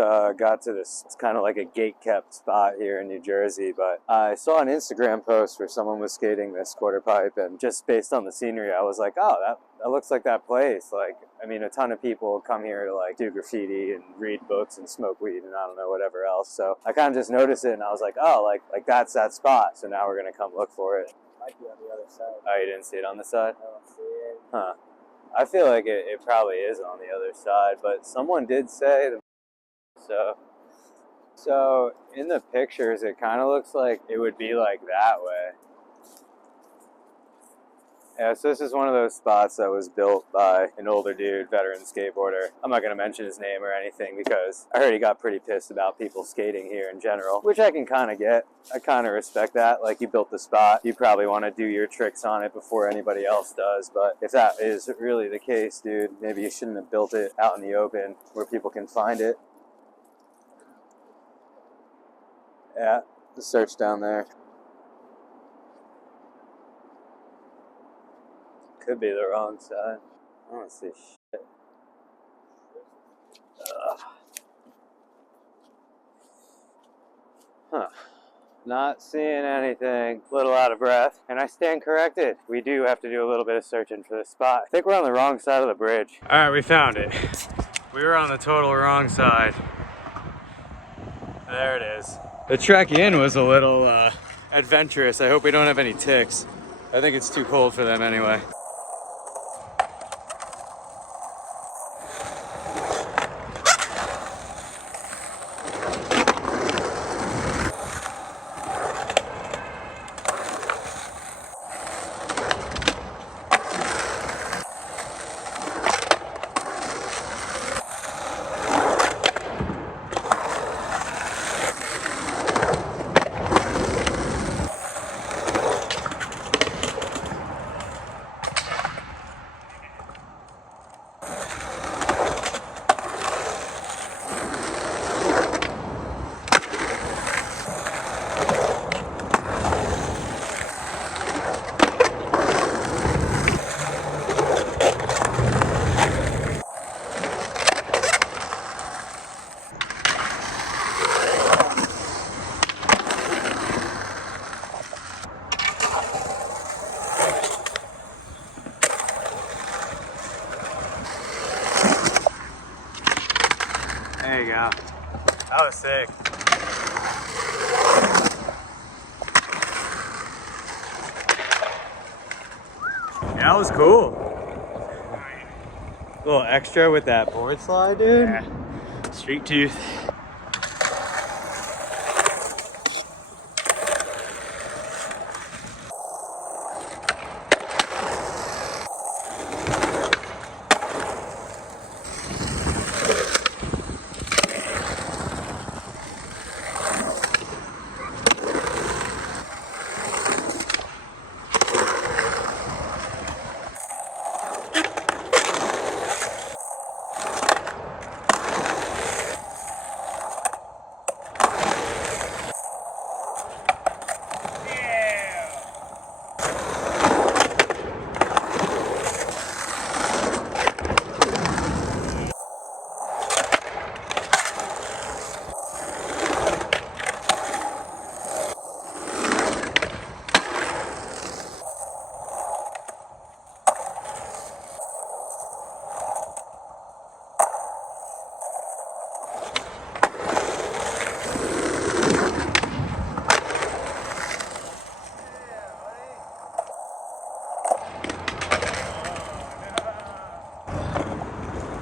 got to this, it's kind of like a gate-kept spot here in New Jersey, but I saw an Instagram post where someone was skating this quarter pipe, and just based on the scenery, I was like, oh, that looks like that place. Like, I mean, a ton of people come here to like do graffiti and read books and smoke weed and I don't know, whatever else. So I kind of just noticed it and I was like, oh, like that's that spot. So now we're gonna come look for it. Might be on the other side. Oh, you didn't see it on the side? I don't see it. Huh. I feel like it probably is on the other side, but someone did say so in the pictures it kind of looks like it would be like that way. Yeah, so this is one of those spots that was built by an older dude, veteran skateboarder. I'm not going to mention his name or anything because I heard he got pretty pissed about people skating here in general, which I can kind of get. I kind of respect that. Like, you built the spot, you probably want to do your tricks on it before anybody else does, but if that is really the case, dude, maybe you shouldn't have built it out in the open where people can find it. Yeah, the search down there. Could be the wrong side. I don't see shit. Huh. Not seeing anything. A little out of breath. And I stand corrected. We do have to do a little bit of searching for this spot. I think we're on the wrong side of the bridge. Alright, we found it. We were on the total wrong side. There it is. The trek in was a little adventurous. I hope we don't have any ticks. I think it's too cold for them anyway. There you go. That was sick. Yeah, that was cool. A little extra with that board slide, dude. Yeah. Street tooth.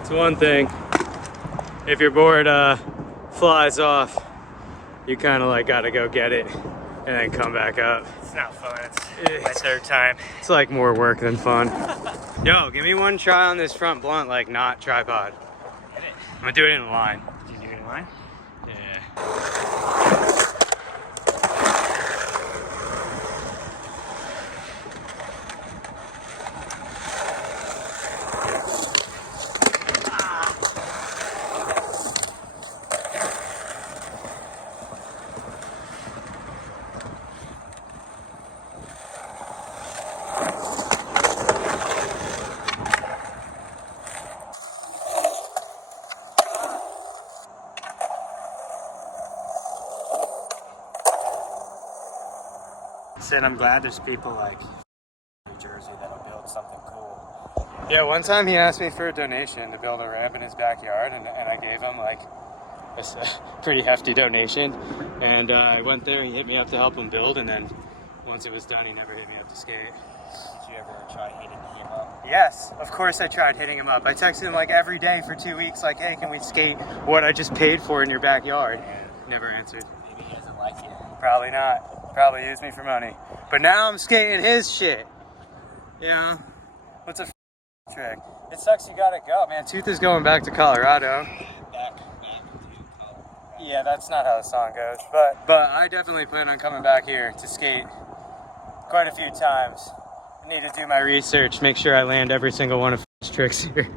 It's one thing, if your board flies off, you kind of like gotta go get it and then come back up. It's not fun. It's my third time. It's like more work than fun. Yo, give me one try on this front blunt, like not tripod. I'm gonna do it in a line. Did you do it in line? Yeah. Said I'm glad there's people like New Jersey that'll build something cool. Yeah, one time he asked me for a donation to build a ramp in his backyard, and I gave him like a pretty hefty donation. And I went there, he hit me up to help him build, and then once it was done, he never hit me up to skate. Did you ever try hitting him up? Yes, of course I tried hitting him up. I texted him like every day for 2 weeks, like, hey, can we skate what I just paid for in your backyard? Never answered. Maybe he doesn't like it. Probably not. Probably used me for money. But now I'm skating his shit. You know? What's a trick? It sucks you gotta go, man. Tooth is going back to Colorado. Back to Colorado. Yeah, that's not how the song goes. But I definitely plan on coming back here to skate quite a few times. I need to do my research, make sure I land every single one of his tricks here.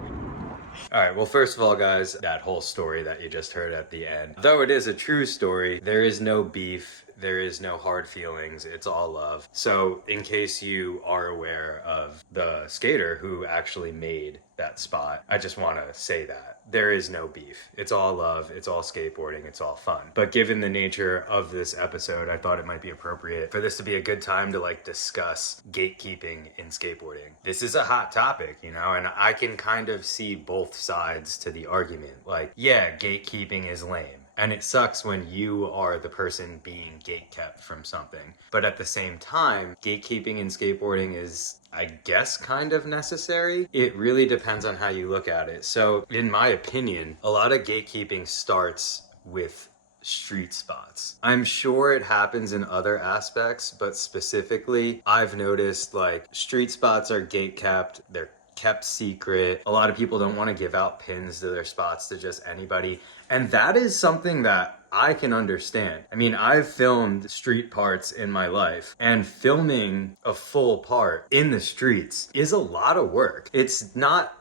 All right, well, first of all, guys, that whole story that you just heard at the end, though it is a true story, there is no beef, there is no hard feelings, it's all love. So in case you are aware of the skater who actually made that spot, I just want to say that. There is no beef. It's all love, it's all skateboarding, it's all fun. But given the nature of this episode, I thought it might be appropriate for this to be a good time to like discuss gatekeeping in skateboarding. This is a hot topic, you know, and I can kind of see both sides to the argument. Like, yeah, gatekeeping is lame. And it sucks when you are the person being gatekept from something. But at the same time, gatekeeping in skateboarding is, I guess, kind of necessary. It really depends on how you look at it. So in my opinion, a lot of gatekeeping starts with street spots. I'm sure it happens in other aspects, but specifically, I've noticed like street spots are gatekept, they're kept secret. A lot of people don't want to give out pins to their spots to just anybody. And that is something that I can understand. I mean, I've filmed street parts in my life, and filming a full part in the streets is a lot of work. It's not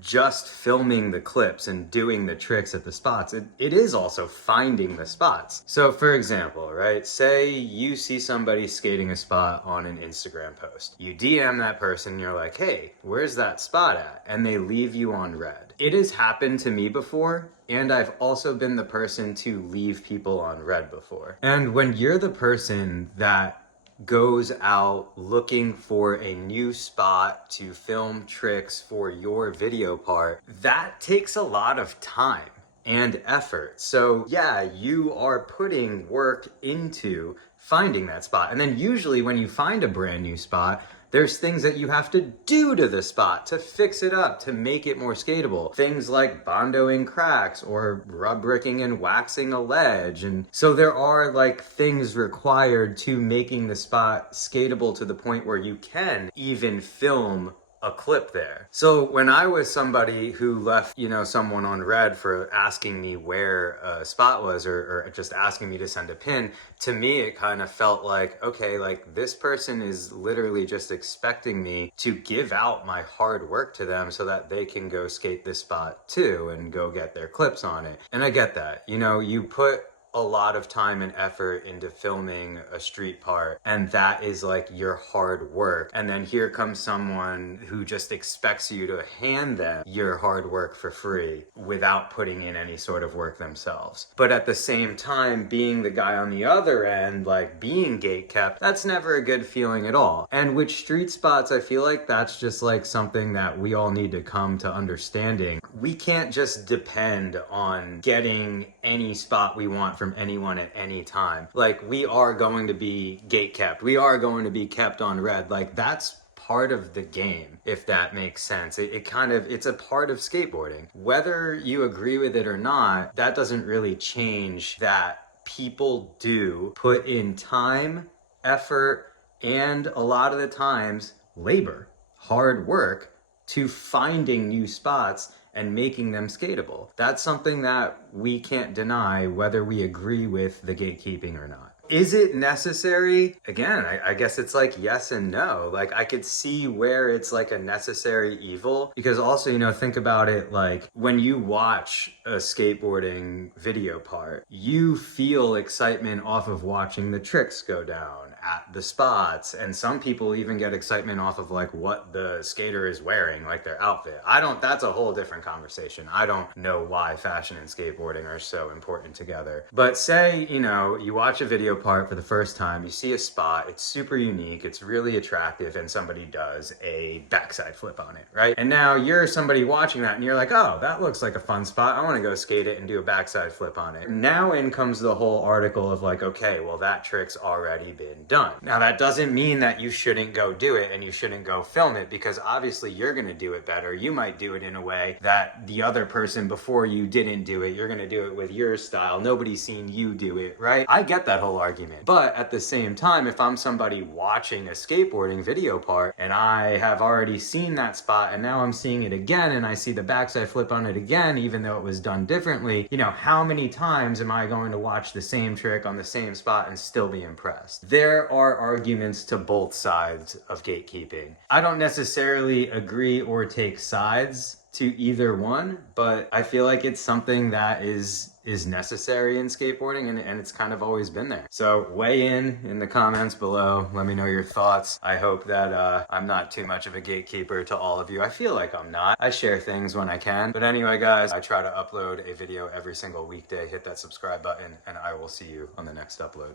just filming the clips and doing the tricks at the spots. It is also finding the spots. So for example, right, say you see somebody skating a spot on an Instagram post. You DM that person, you're like, hey, where's that spot at? And they leave you on red. It has happened to me before, and I've also been the person to leave people on red before. And when you're the person that goes out looking for a new spot to film tricks for your video part, that takes a lot of time and effort. So yeah, you are putting work into finding that spot. And then usually when you find a brand new spot, there's things that you have to do to the spot to fix it up, to make it more skatable. Things like bondoing cracks or rub bricking and waxing a ledge. And so there are like things required to making the spot skatable to the point where you can even film a clip there. So when I was somebody who left, you know, someone on red for asking me where a spot was, or just asking me to send a pin, to me it kind of felt like, okay, like this person is literally just expecting me to give out my hard work to them so that they can go skate this spot too and go get their clips on it. And I get that, you know, you put a lot of time and effort into filming a street part, and that is like your hard work. And then here comes someone who just expects you to hand them your hard work for free without putting in any sort of work themselves. But at the same time, being the guy on the other end, like being gatekept, that's never a good feeling at all. And with street spots, I feel like that's just like something that we all need to come to understanding. We can't just depend on getting any spot we want from anyone at any time. Like, we are going to be gatekept. We are going to be kept on red. Like, that's part of the game, if that makes sense. It's a part of skateboarding. Whether you agree with it or not, that doesn't really change that people do put in time, effort, and a lot of the times, labor, hard work to finding new spots and making them skatable. That's something that we can't deny whether we agree with the gatekeeping or not. Is it necessary? Again, I guess it's like yes and no. Like, I could see where it's like a necessary evil, because also, you know, think about it, like when you watch a skateboarding video part, you feel excitement off of watching the tricks go down at the spots, and some people even get excitement off of like what the skater is wearing, like their outfit. That's a whole different conversation. I don't know why fashion and skateboarding are so important together. But say, you know, you watch a video video part for the first time, you see a spot, it's super unique, it's really attractive, and somebody does a backside flip on it, right? And now you're somebody watching that and you're like, oh, that looks like a fun spot. I want to go skate it and do a backside flip on it. Now in comes the whole article of like, okay, well, that trick's already been done. Now that doesn't mean that you shouldn't go do it and you shouldn't go film it, because obviously you're going to do it better. You might do it in a way that the other person before you didn't do it. You're going to do it with your style. Nobody's seen you do it, right? I get that whole argument. But at the same time, if I'm somebody watching a skateboarding video part and I have already seen that spot and now I'm seeing it again and I see the backside flip on it again, even though it was done differently, you know, how many times am I going to watch the same trick on the same spot and still be impressed? There are arguments to both sides of gatekeeping. I don't necessarily agree or take sides to either one, but I feel like it's something that is necessary in skateboarding, and it's kind of always been there. So weigh in the comments below. Let me know your thoughts. I hope that I'm not too much of a gatekeeper to all of you. I feel like I'm not. I share things when I can. But anyway, guys, I try to upload a video every single weekday. Hit that subscribe button, and I will see you on the next upload.